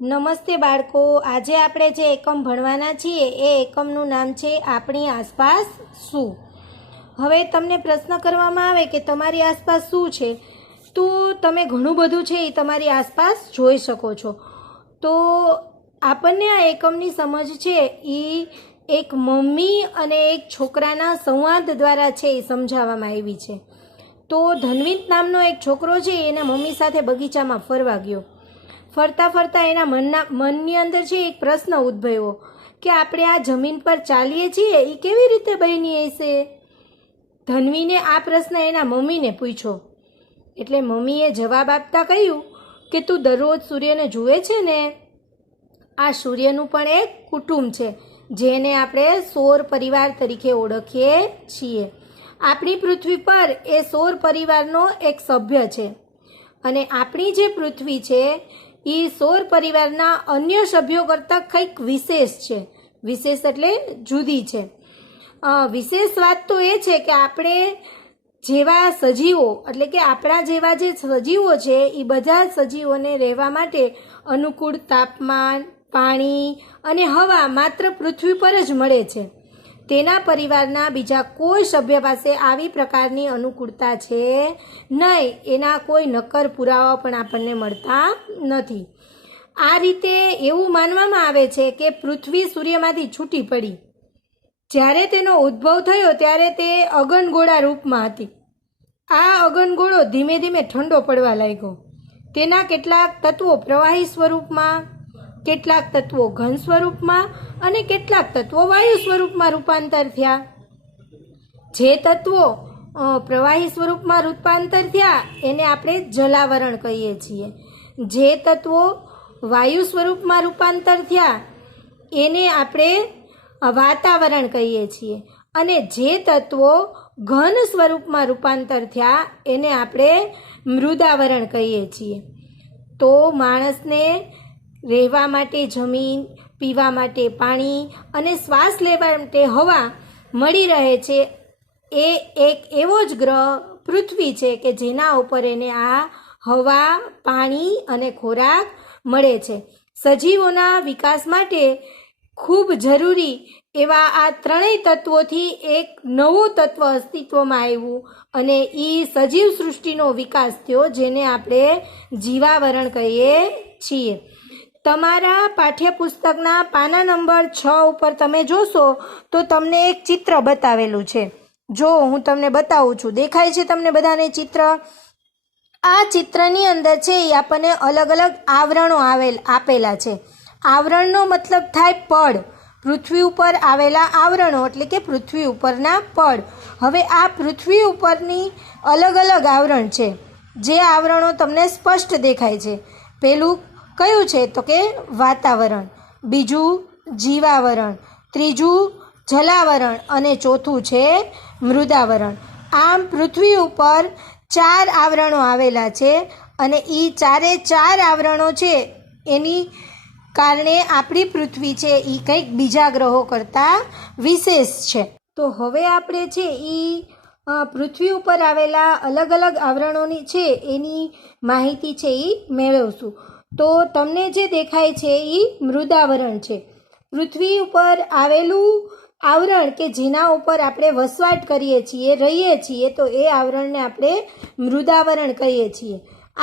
નમસ્તે બાળકો, આજે આપણે જે એકમ ભણવાના છીએ એ એકમનું નામ છે આપણી આસપાસ શું. હવે તમને પ્રશ્ન કરવામાં આવે કે તમારી આસપાસ શું છે, તો તમે ઘણું બધું છે એ તમારી આસપાસ જોઈ શકો છો. તો આપણને આ એકમની સમજ છે એ એક મમ્મી અને એક છોકરાના સંવાદ દ્વારા છે એ સમજાવવામાં આવી છે. તો ધન્વિત નામનો એક છોકરો છે એના મમ્મી સાથે બગીચામાં ફરવા ગયો. ફરતા ફરતા એના મનની અંદર છે એક પ્રશ્ન ઉદ્ભવ્યો કે આપણે આ જમીન પર ચાલીએ છીએ એ કેવી રીતે બની હશે. ધન્વીને આ પ્રશ્ન એના મમ્મીને પૂછ્યો. એટલે મમ્મીએ જવાબ આપતા કહ્યું કે તું દરરોજ સૂર્યને જુએ છે ને, આ સૂર્યનું પણ એક કુટુંબ છે જેને આપણે સૌર પરિવાર તરીકે ઓળખીએ છીએ. આપણી પૃથ્વી પર એ સૌર પરિવારનો એક સભ્ય છે અને આપણી જે પૃથ્વી છે એ સૌર પરિવારના અન્ય સભ્યો કરતાં કંઈક વિશેષ છે. વિશેષ એટલે જુદી છે. વિશેષ વાત તો એ છે કે આપણે જેવા સજીવો એટલે કે આપણા જેવા જે સજીવો છે એ બધા સજીવોને રહેવા માટે અનુકૂળ તાપમાન, પાણી અને હવા માત્ર પૃથ્વી પર જ મળે છે. તેના પરિવારના બીજા કોઈ સભ્ય પાસે આવી પ્રકારની અનુકૂળતા છે નહીં. એના કોઈ નક્કર પુરાવા પણ આપણને મળતા નથી. આ રીતે એવું માનવામાં આવે છે કે પૃથ્વી સૂર્યમાંથી છૂટી પડી. જ્યારે તેનો ઉદ્ભવ થયો ત્યારે તે અગનગોળા રૂપમાં હતી. આ અગનગોળો ધીમે ધીમે ઠંડો પડવા લાગ્યો. તેના કેટલાક તત્વો પ્રવાહી સ્વરૂપમાં, કેટલાક તત્વો ઘન સ્વરૂપમાં અને કેટલાક તત્વો વાયુ સ્વરૂપમાં રૂપાંતર થયા. જે તત્વો પ્રવાહી સ્વરૂપમાં રૂપાંતર થયા એને આપણે જલાવરણ કહીએ છીએ. જે તત્વો વાયુ સ્વરૂપમાં રૂપાંતર થયા એને આપણે વાતાવરણ કહીએ છીએ અને જે તત્વો ઘન સ્વરૂપમાં રૂપાંતર થયા એને આપણે મૃદાવરણ કહીએ છીએ. તો માણસને રહેવા માટે જમીન, પીવા માટે પાણી અને શ્વાસ લેવા માટે હવા મળી રહે છે એ એક એવો જ ગ્રહ પૃથ્વી છે કે જેના ઉપર એને આ હવા, પાણી અને ખોરાક મળે છે. સજીવોના વિકાસ માટે ખૂબ જરૂરી એવા આ ત્રણેય તત્વોથી એક નવું તત્વ અસ્તિત્વમાં આવ્યું અને એ સજીવ સૃષ્ટિનો વિકાસ થયો જેને આપણે જીવાવરણ કહીએ છીએ. તમારા પાઠ્યપુસ્તકના પાના નંબર 6 ઉપર તમે જોશો તો તમને એક ચિત્ર બતાવેલું છે. જો હું તમને બતાવું છું, દેખાય છે તમને બધાને ચિત્ર? આ ચિત્રની અંદર છે એ આપણને અલગ અલગ આવરણો આપેલા છે. આવરણનો મતલબ થાય પડ. પૃથ્વી ઉપર આવેલા આવરણો એટલે કે પૃથ્વી ઉપરના પડ. હવે આ પૃથ્વી ઉપરની અલગ અલગ આવરણ છે. જે આવરણો તમને સ્પષ્ટ દેખાય છે, પહેલું કયું છે તો કે વાતાવરણ, બીજું જીવાવરણ, ત્રીજું જલાવરણ અને ચોથું છે મૃદાવરણ. આમ પૃથ્વી ઉપર 4 આવરણો આવેલા છે અને એ ચારે 4 આવરણો છે એની કારણે આપણી પૃથ્વી છે એ કંઈક બીજા ગ્રહો કરતાં વિશેષ છે. તો હવે આપણે છે એ પૃથ્વી ઉપર આવેલા અલગ અલગ આવરણોની છે એની માહિતી છે એ મેળવશું. તો તમને જે દેખાય છે એ મૃદાવરણ છે. પૃથ્વી ઉપર આવેલું આવરણ કે જેના ઉપર આપણે વસવાટ કરીએ છીએ, રહીએ છીએ, તો એ આવરણને આપણે મૃદાવરણ કહીએ છીએ.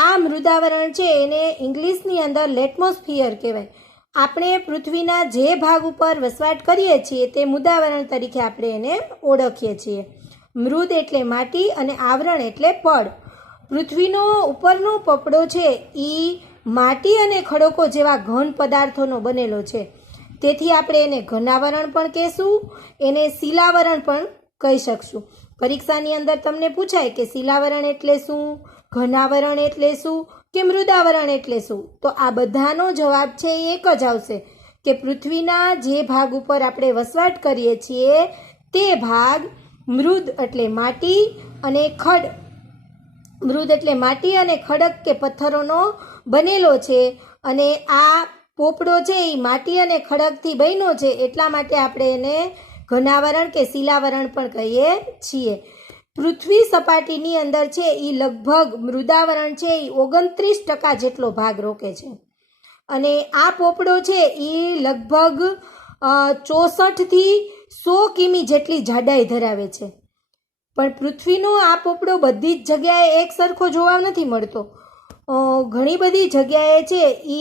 આ મૃદાવરણ છે એને ઇંગ્લિશની અંદર લેટમોસ્ફિયર કહેવાય. આપણે પૃથ્વીના જે ભાગ ઉપર વસવાટ કરીએ છીએ તે મૃદાવરણ તરીકે આપણે એને ઓળખીએ છીએ. મૃદ એટલે માટી અને આવરણ એટલે પડ. પૃથ્વીનો ઉપરનો પોપડો છે એ માટી અને ખડકો જેવા ઘન પદાર્થોનો બનેલો છે. તેથી આપણે એને ઘનાવરણ પણ કહેશું, એને શિલાવરણ પણ કહી શકશું. પરીક્ષાની અંદર તમને પૂછાય કે શિલાવરણ એટલે શું, ઘનાવરણ એટલે શું કે મૃદાવરણ એટલે શું, તો આ બધાનો જવાબ છે એ એક જ આવશે કે પૃથ્વીના જે ભાગ ઉપર આપણે વસવાટ કરીએ છીએ તે ભાગ મૃદ એટલે માટી અને ખડક કે પથ્થરોનો બનેલો છે અને આ પોપડો છે એ માટી અને ખડકથી બન્યો છે. એટલા માટે આપણે એને ઘનાવરણ કે શિલાવરણ પણ કહીએ છીએ. પૃથ્વી સપાટીની અંદર છે એ લગભગ મૃદાવરણ છે એ 29% જેટલો ભાગ રોકે છે. અને આ પોપડો છે એ લગભગ 64 થી 100 કિમી જેટલી જાડાઈ ધરાવે છે. પણ પૃથ્વીનો આ પોપડો બધી જ જગ્યાએ એક સરખો જોવા નથી મળતો. ઘણી બધી જગ્યાએ છે એ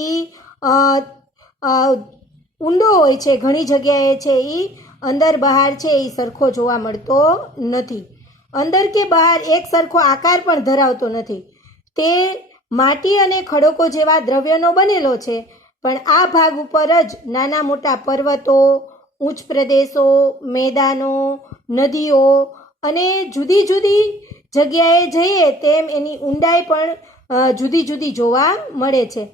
ઊંડો હોય છે, ઘણી જગ્યાએ છે એ અંદર બહાર છે એ સરખો જોવા મળતો નથી. અંદર કે બહાર એક સરખો આકાર પણ ધરાવતો નથી. તે માટી અને ખડકો જેવા દ્રવ્યનો બનેલો છે, પણ આ ભાગ ઉપર જ નાના મોટા પર્વતો, ઉચ્ચ પ્રદેશો, મેદાનો, નદીઓ અને જુદી જુદી જગ્યાએ જઈએ તેમ એની ઊંડાઈ પણ જુદી જુદી જોવા મળે છે.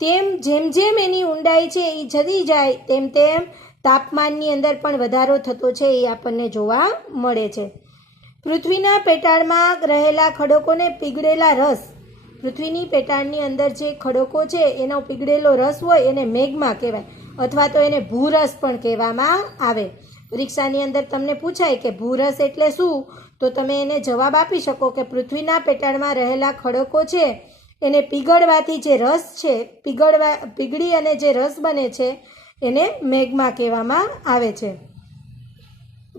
તેમ જેમ જેમ એની ઊંડાઈ છે એ જતી જાય તેમ તેમ તાપમાનની અંદર પણ વધારો થતો છે એ આપણને જોવા મળે છે. પૃથ્વીના પેટાળમાં રહેલા ખડકોને પીગળેલા રસ, પૃથ્વીની પેટાળની અંદર જે ખડકો છે એનો પીગળેલો રસ હોય એને મેગ્મા કહેવાય, અથવા તો એને ભૂરસ પણ કહેવામાં આવે. પરીક્ષાની અંદર તમને પૂછાય કે ભૂરસ એટલે શું, તો તમે એને જવાબ આપી શકો કે પૃથ્વીના પેટાળમાં રહેલા ખડકો છે એને પીગળવાથી જે રસ છે, પીગળી અને જે રસ બને છે એને મેગ્મા કહેવામાં આવે છે.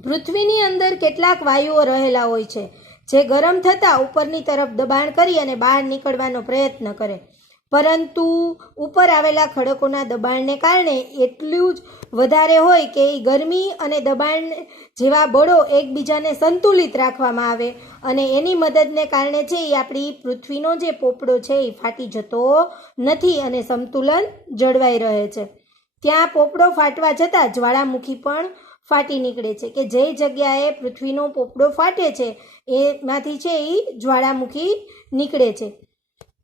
પૃથ્વીની અંદર કેટલાક વાયુઓ રહેલા હોય છે જે ગરમ થતાં ઉપરની તરફ દબાણ કરી અને બહાર નીકળવાનો પ્રયત્ન કરે, પરંતુ ઉપર આવેલા ખડકોના દબાણને કારણે એટલું જ વધારે હોય કે એ ગરમી અને દબાણ જેવા બળો એકબીજાને સંતુલિત રાખવામાં આવે અને એની મદદને કારણે છે એ આપણી પૃથ્વીનો જે પોપડો છે એ ફાટી જતો નથી અને સંતુલન જળવાઈ રહે છે. ત્યાં પોપડો ફાટવા જતાં જ્વાળામુખી પણ ફાટી નીકળે છે, કે જે જગ્યાએ પૃથ્વીનો પોપડો ફાટે છે એમાંથી છે એ જ્વાળામુખી નીકળે છે.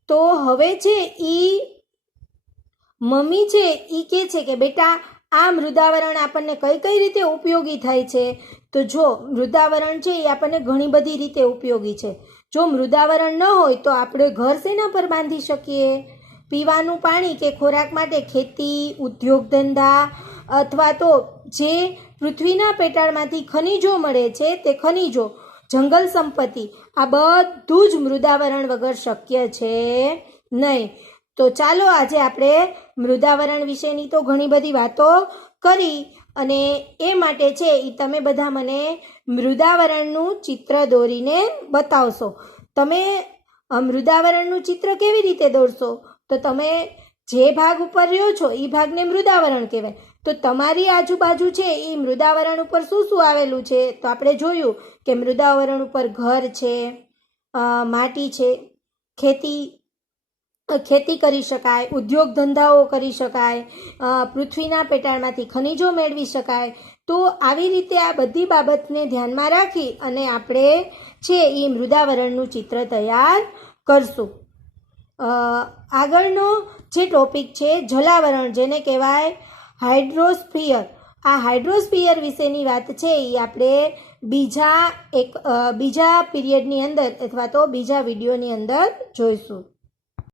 તો હવે છે એ મમ્મી છે એ કહે છે કે બેટા આ મૃદાવરણ આપણને કઈ કઈ રીતે ઉપયોગી થાય છે. તો જો મૃદાવરણ છે એ આપણને ઘણી બધી રીતે ઉપયોગી છે. જો મૃદાવરણ ન હોય તો આપણે ઘર શેના પર બાંધી શકીએ? પીવાનું પાણી કે ખોરાક માટે ખેતી, ઉદ્યોગ ધંધા અથવા તો જે પૃથ્વીના પેટાળમાંથી ખનિજો મળે છે તે ખનિજો, જંગલ સંપત્તિ, આ બધું જ મૃદાવરણ વગર શક્ય છે નહીં. તો ચાલો આજે આપણે મૃદાવરણ વિશેની તો ઘણી બધી વાતો કરી અને એ માટે છે એ તમે બધા મને મૃદાવરણનું ચિત્ર દોરીને બતાવશો. તમે મૃદાવરણનું ચિત્ર કેવી રીતે દોરશો? તો તમે જે ભાગ ઉપર રહ્યો છો એ ભાગને મૃદાવરણ કહેવાય. તો તમારી આજુબાજુ છે એ મૃદાવરણ ઉપર શું શું આવેલું છે? તો આપણે જોયું કે મૃદાવરણ ઉપર ઘર છે, માટી છે, ખેતી કરી શકાય, ઉદ્યોગ ધંધાઓ કરી શકાય, પૃથ્વીના પેટાળમાંથી ખનિજો મેળવી શકાય. તો આવી રીતે આ બધી બાબતને ધ્યાનમાં રાખી અને આપણે છે એ મૃદાવરણનું ચિત્ર તૈયાર કરશું. આગળનો જે ટોપિક છે જલાવરણ, જેને કહેવાય હાઇડ્રોસ્ફિયર. આ હાઇડ્રોસ્ફિયર વિશેની વાત છે એ આપણે બીજા પીરિયડની અંદર અથવા તો બીજા વિડીયોની અંદર જોઈશું.